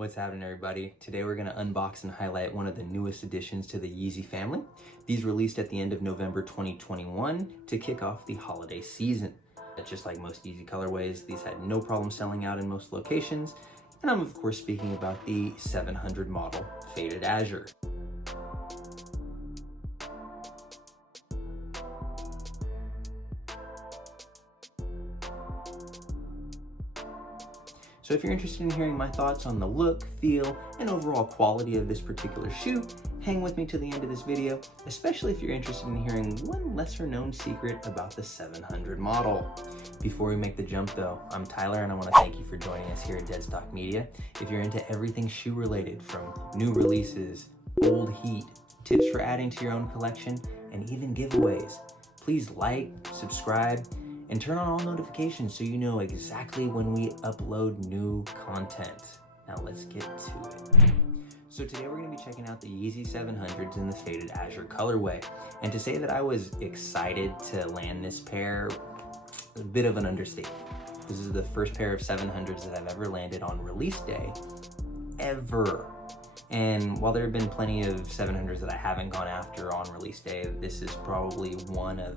What's happening, everybody? Today we're going to unbox and highlight one of the newest additions to the Yeezy family. These released at the end of November 2021 to kick off the holiday season. Just like most Yeezy colorways, these had no problem selling out in most locations, and I'm of course speaking about the 700 model Faded Azure. So if you're interested in hearing my thoughts on the look, feel, and overall quality of this particular shoe, hang with me to the end of this video, especially if you're interested in hearing one lesser known secret about the 700 model. Before we make the jump though, I'm Tyler and I want to thank you for joining us here at Deadstock Media. If you're into everything shoe related, from new releases, old heat, tips for adding to your own collection, and even giveaways, please like, subscribe, and turn on all notifications so you know exactly when we upload new content. Now let's get to it. So today we're gonna be checking out the Yeezy 700s in the Faded Azure colorway. And to say that I was excited to land this pair, a bit of an understatement. This is the first pair of 700s that I've ever landed on release day, ever. And while there have been plenty of 700s that I haven't gone after on release day, this is probably one of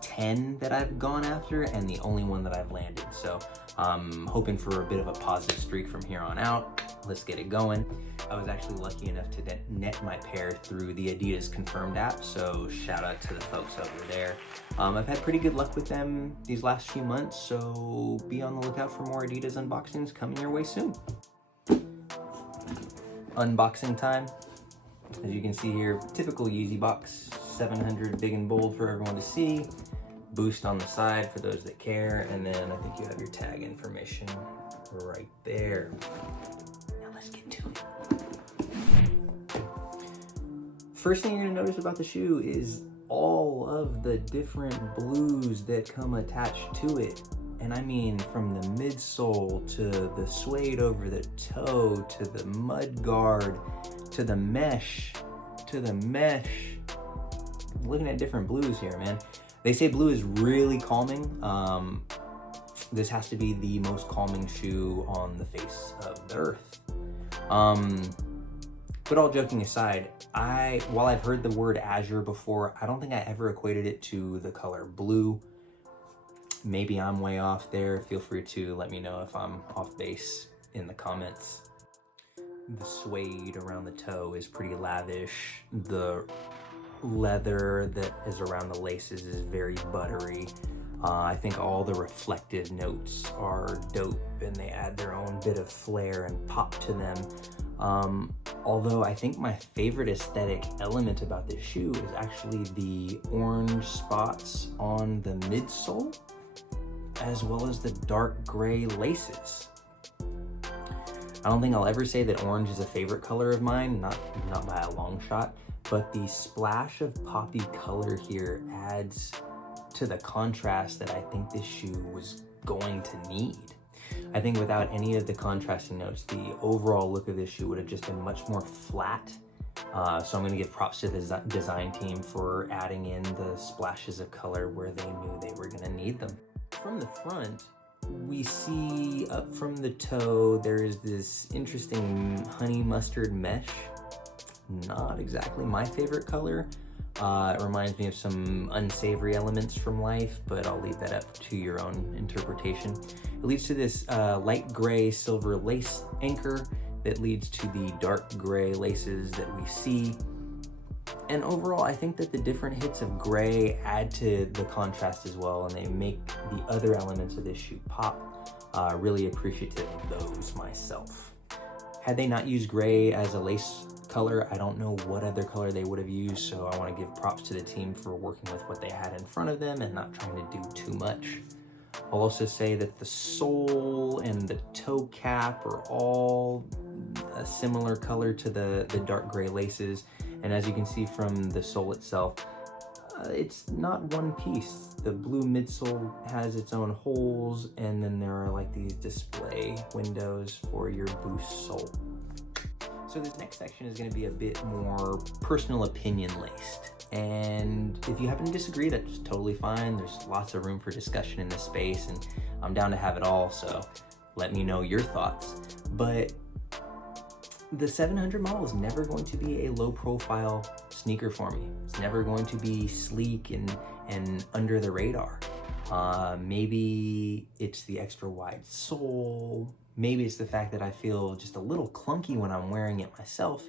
10 that I've gone after and the only one that I've landed. So I'm hoping for a bit of a positive streak from here on out. Let's get it going. I was actually lucky enough to net my pair through the Adidas Confirmed app, so shout out to the folks over there. I've had pretty good luck with them these last few months, so be on the lookout for more Adidas unboxings coming your way soon. Unboxing time. As you can see here, typical Yeezy box, 700 big and bold for everyone to see. Boost on the side for those that care, and then I think you have your tag information right there. Now let's get to it. First thing you're gonna notice about the shoe is all of the different blues that come attached to it. And I mean from the midsole to the suede over the toe to the mud guard to the mesh to the mesh. Looking at different blues here, man. They say blue is really calming. This has to be the most calming shoe on the face of the earth. But all joking aside, while I've heard the word azure before, I don't think I ever equated it to the color blue. Maybe I'm way off there. Feel free to let me know if I'm off base in the comments. The suede around the toe is pretty lavish. The leather that is around the laces is very buttery. I think all the reflective notes are dope and they add their own bit of flair and pop to them. Although I think my favorite aesthetic element about this shoe is actually the orange spots on the midsole, as well as the dark gray laces. I don't think I'll ever say that orange is a favorite color of mine, not by a long shot, but the splash of poppy color here adds to the contrast that I think this shoe was going to need. I think without any of the contrasting notes, the overall look of this shoe would have just been much more flat. So I'm gonna give props to the design team for adding in the splashes of color where they knew they were gonna need them. From the front, we see up from the toe, there's this interesting honey mustard mesh. Not exactly my favorite color. It reminds me of some unsavory elements from life, but I'll leave that up to your own interpretation. It leads to this light gray silver lace anchor that leads to the dark gray laces that we see. And overall, I think that the different hits of gray add to the contrast as well, and they make the other elements of this shoe pop. Really appreciative of those myself. Had they not used gray as a lace color, I don't know what other color they would have used, so I want to give props to the team for working with what they had in front of them and not trying to do too much. I'll also say that the sole and the toe cap are all a similar color to the dark gray laces, and as you can see from the sole itself, it's not one piece. The blue midsole has its own holes, and then there are like these display windows for your boost sole. So this next section is going to be a bit more personal opinion laced. And if you happen to disagree, that's totally fine. There's lots of room for discussion in this space, and I'm down to have it all, so let me know your thoughts. But the 700 model is never going to be a low profile sneaker for me. It's never going to be sleek and under the radar. Maybe it's the extra wide sole. Maybe it's the fact that I feel just a little clunky when I'm wearing it myself.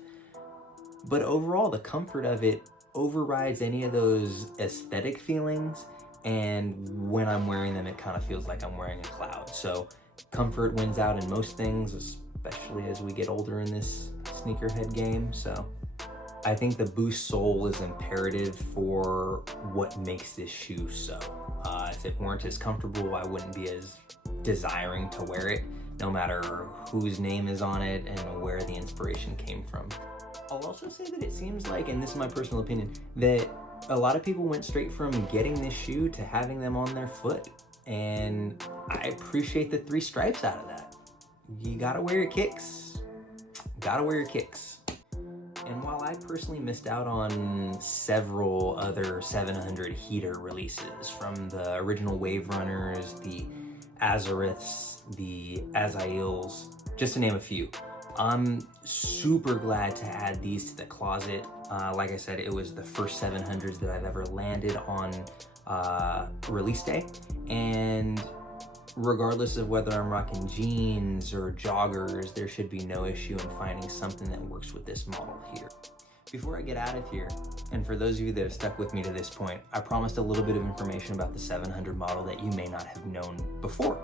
But overall, the comfort of it overrides any of those aesthetic feelings. And when I'm wearing them, it kind of feels like I'm wearing a cloud. So comfort wins out in most things, especially as we get older in this sneakerhead game. So I think the Boost sole is imperative for what makes this shoe so. If it weren't as comfortable, I wouldn't be as desiring to wear it, no matter whose name is on it and where the inspiration came from. I'll also say that it seems like, and this is my personal opinion, that a lot of people went straight from getting this shoe to having them on their foot. And I appreciate the 3 stripes out of that. You gotta wear your kicks. Gotta wear your kicks. And while I personally missed out on several other 700 heater releases, from the original Wave Runners, the Azureths, the YZYs, just to name a few, I'm super glad to add these to the closet. Like I said, it was the first 700s that I've ever landed on release day. And regardless of whether I'm rocking jeans or joggers, there should be no issue in finding something that works with this model here. Before I get out of here, and for those of you that have stuck with me to this point, I promised a little bit of information about the 700 model that you may not have known before.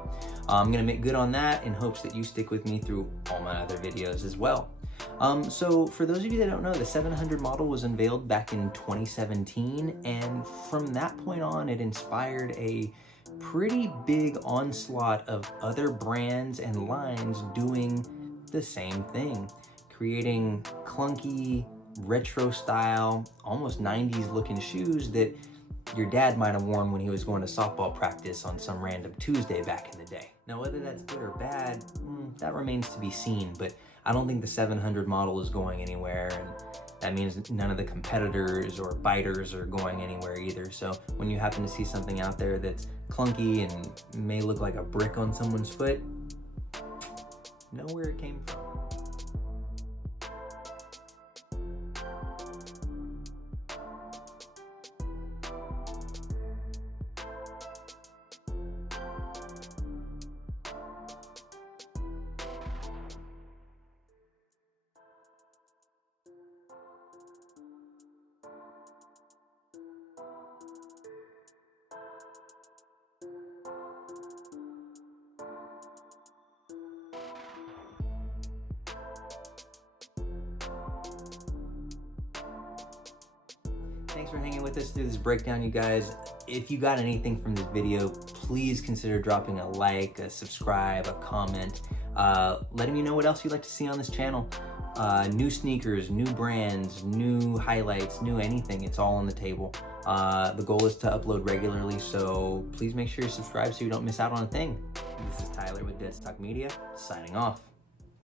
I'm gonna make good on that in hopes that you stick with me through all my other videos as well. So for those of you that don't know, the 700 model was unveiled back in 2017, and from that point on, it inspired a pretty big onslaught of other brands and lines doing the same thing, creating clunky, retro style, almost 90s looking shoes that your dad might have worn when he was going to softball practice on some random Tuesday back in the day. Now, whether that's good or bad, that remains to be seen, but I don't think the 700 model is going anywhere, and that means none of the competitors or biters are going anywhere either. So when you happen to see something out there that's clunky and may look like a brick on someone's foot, know where it came from. Thanks for hanging with us through this breakdown, you guys. If you got anything from this video, please consider dropping a like, a subscribe, a comment, letting me know what else you'd like to see on this channel. New sneakers, new brands, new highlights, new anything, it's all on the table. The goal is to upload regularly, so please make sure you subscribe so you don't miss out on a thing. This is Tyler with Dead Stock Media, signing off.